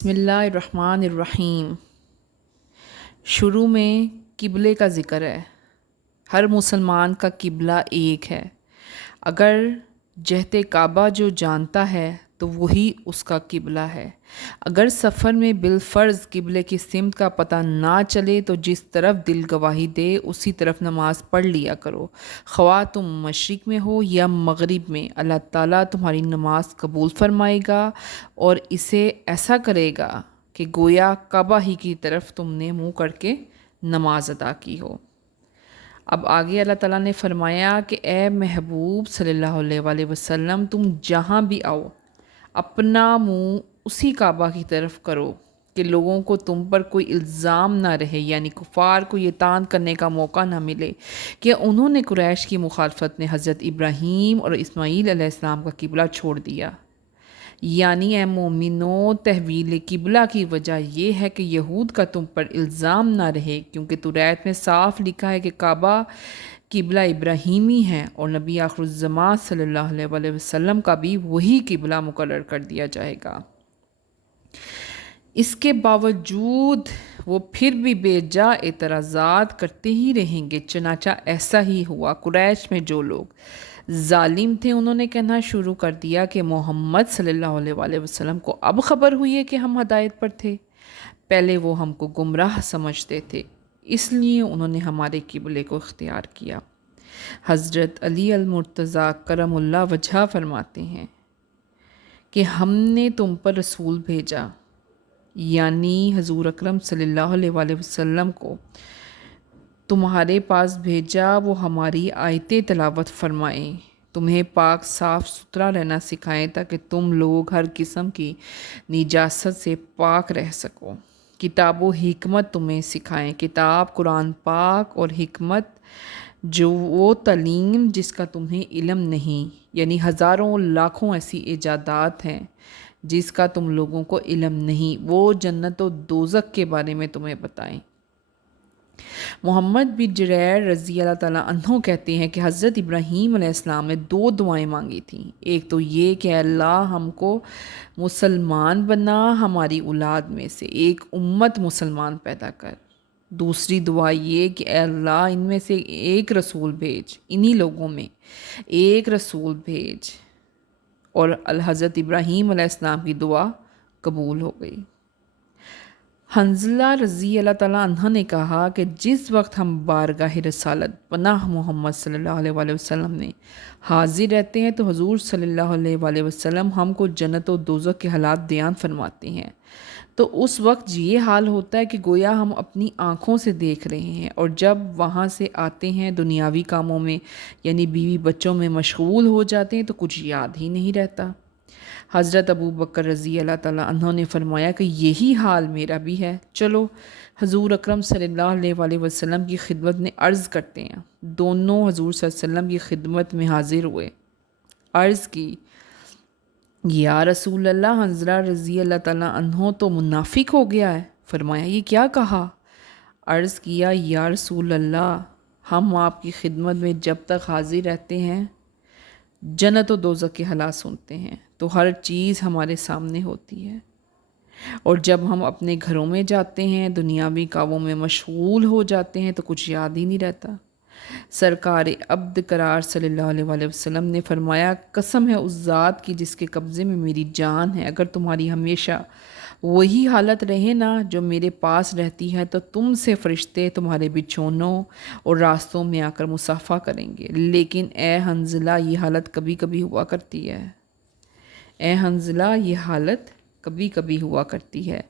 बिस्मिल्लाहिर्रहमानिर्रहीम। शुरू में किबले का ज़िक्र है। हर मुसलमान का किबला एक है। अगर जहते काबा जो जानता है तो वही उसका किबला है। अगर सफ़र में बिलफ़र्ज़ किबले की सिमत का पता ना चले तो जिस तरफ दिल गवाही दे उसी तरफ नमाज़ पढ़ लिया करो। ख्वाह तुम मशरिक़ में हो या मग़रिब में, अल्लाह ताला तुम्हारी नमाज कबूल फ़रमाएगा और इसे ऐसा करेगा कि गोया काबा ही की तरफ तुमने मुँह करके नमाज अदा की हो। अब आगे अल्लाह ताला ने फ़रमाया कि ए महबूब सल्लल्लाहु अलैहि वसल्लम, तुम जहाँ भी आओ अपना मुंह उसी काबा की तरफ करो कि लोगों को तुम पर कोई इल्ज़ाम ना रहे, यानी कुफ़ार को ये तान करने का मौका ना मिले कि उन्होंने कुरैश की मुखालफत में हज़रत इब्राहीम और इस्माईल अलैहिस्सलाम का किबला छोड़ दिया। यानी ए मोमिनो, तहवील किबला की वजह यह है कि यहूद का तुम पर इल्ज़ाम ना रहे, क्योंकि तुरैत में साफ लिखा है कि काबा किबला इब्राहीमी है और नबी आखिरुज़्ज़मान सल्लल्लाहु अलैहि वसल्लम का भी वही किबला मुकर्रर कर दिया जाएगा। इसके बावजूद वो फिर भी बेजा एतराज़ात करते ही रहेंगे। चनाचा ऐसा ही हुआ। कुरैश में जो लोग जालिम थे उन्होंने कहना शुरू कर दिया कि मोहम्मद सल्लल्लाहु अलैहि वसल्लम को अब खबर हुई है कि हम हदायत पर थे। पहले वो हमको गुमराह समझते थे, इसलिए उन्होंने हमारे किबले को इख्तियार किया। हज़रत अली अल मुर्तज़ा करमुल्लाह वजह फरमाते हैं कि हमने तुम पर रसूल भेजा, यानी हजूर अकरम सल्लल्लाहु अलैहि वसल्लम को तुम्हारे पास भेजा, वो हमारी आयतें तिलावत फरमाएं, तुम्हें पाक साफ़ सुथरा रहना सिखाएं ताकि तुम लोग हर किस्म की निजासत से पाक रह सको। किताब व हिकमत तुम्हें सिखाएं, किताब कुरान पाक और हिकमत जो वो तलीम जिसका तुम्हें इल्म नहीं, यानी हज़ारों लाखों ऐसी इजादात हैं जिसका तुम लोगों को इल्म नहीं, वो जन्नत और दोज़ख के बारे में तुम्हें बताएं। मोहम्मद बिन जुरैर रज़ी अल्लाह ताला अन्हो कहते हैं कि हज़रत इब्राहीम अलैहिस्सलाम ने 2 दुआएं मांगी थीं। एक तो ये कि अल्लाह हमको मुसलमान बना, हमारी औलाद में से एक उम्मत मुसलमान पैदा कर। दूसरी दुआ ये कि अल्लाह इनमें से एक रसूल भेज, इन्हीं लोगों में एक रसूल भेज। और हज़रत इब्राहीम अलैहिस्सलाम की दुआ कबूल हो गई। हंज़ला रज़ी अल्लाह ताला अन्हा ने कहा कि जिस वक्त हम बारगाह रसालत पनाह मोहम्मद सल्लल्लाहु अलैहि वसल्लम में हाजिर रहते हैं तो हुज़ूर सल्लल्लाहु अलैहि वसल्लम हमको जन्नत और दोज़ख के हालात बयान फरमाते हैं। तो उस वक्त ये हाल होता है कि गोया हम अपनी आँखों से देख रहे हैं, और जब वहाँ से आते हैं दुनियावी कामों में यानी बीवी बच्चों में मशगूल हो जाते हैं तो कुछ याद ही नहीं रहता। हज़रत अबू बकर रज़ी अल्लाह ताला अन्हों ने फरमाया कि यही हाल मेरा भी है। चलो हजूर अकरम सल्लल्लाहु अलैहि वसल्लम की खिदमत में अर्ज़ करते हैं। दोनों हजूर सल्लल्लाहु अलैहि वसल्लम की खिदमत में हाजिर हुए। अर्ज़ की, या रसूल अल्लाह, हंज़ला रज़ी अल्लाह ताला अन्हों तो मुनाफिक हो गया है। फरमाया, ये क्या कहा? अर्ज़ किया, या रसूल अल्लाह, हम आपकी खिदमत में जब तक हाजिर रहते हैं जन्नत और दोज़ख के हालात सुनते हैं तो हर चीज़ हमारे सामने होती है, और जब हम अपने घरों में जाते हैं दुनियावी कामों में मशगूल हो जाते हैं तो कुछ याद ही नहीं रहता। सरकार अब्द करार सल्लल्लाहु अलैहि वसल्लम ने फरमाया, कसम है उस ज़ात की जिसके कब्ज़े में मेरी जान है, अगर तुम्हारी हमेशा वही हालत रहे ना जो मेरे पास रहती है तो तुमसे फ़रिश्ते तुम्हारे बिछौनों और रास्तों में आकर मुसाफ़ा करेंगे। लेकिन ए हंज़ला, ये हालत कभी कभी हुआ करती है। ए हंज़ला, ये हालत कभी कभी हुआ करती है।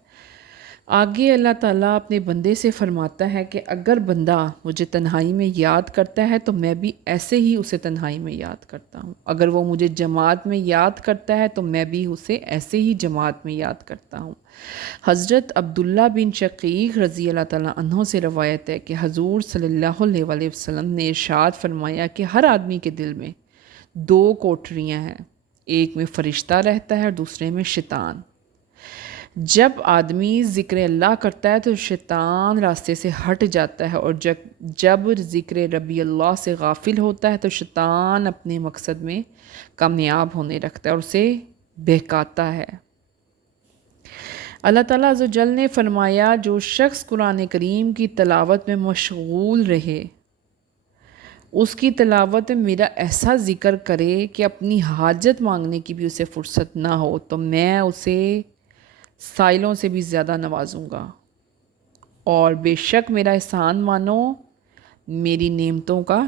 आगे अल्लाह ताला अपने बंदे से फरमाता है कि अगर बंदा मुझे तन्हाई में याद करता है तो मैं भी ऐसे ही उसे तन्हाई में याद करता हूँ। अगर वो मुझे जमात में याद करता है तो मैं भी उसे ऐसे ही जमात में याद करता हूँ। हज़रत अब्दुल्ला बिन शकीक रज़ी अल्लाह ताला अन्हों से रवायत है कि हजूर सल्लल्लाहु अलैहि वसल्लम ने इरशाद फरमाया कि हर आदमी के दिल में 2 कोठरियाँ हैं, एक में फ़रिश्ता रहता है और दूसरे में शैतान। जब आदमी ज़िक्र अल्लाह करता है तो शैतान रास्ते से हट जाता है, और जब ज़िक्र रबी अल्लाह से गाफिल होता है तो शैतान अपने मकसद में कामयाब होने रखता है और उसे बहकाता है। اللہ تعالیٰ عز و جل نے فرمایا جو شخص قرآن کریم کی تلاوت میں مشغول رہے، اس کی تلاوت میں میرا ایسا ذکر کرے کہ اپنی حاجت مانگنے کی بھی اسے فرصت نہ ہو، تو میں اسے سائلوں سے بھی زیادہ نوازوں گا، اور بے شک میرا احسان مانو، میری نعمتوں کا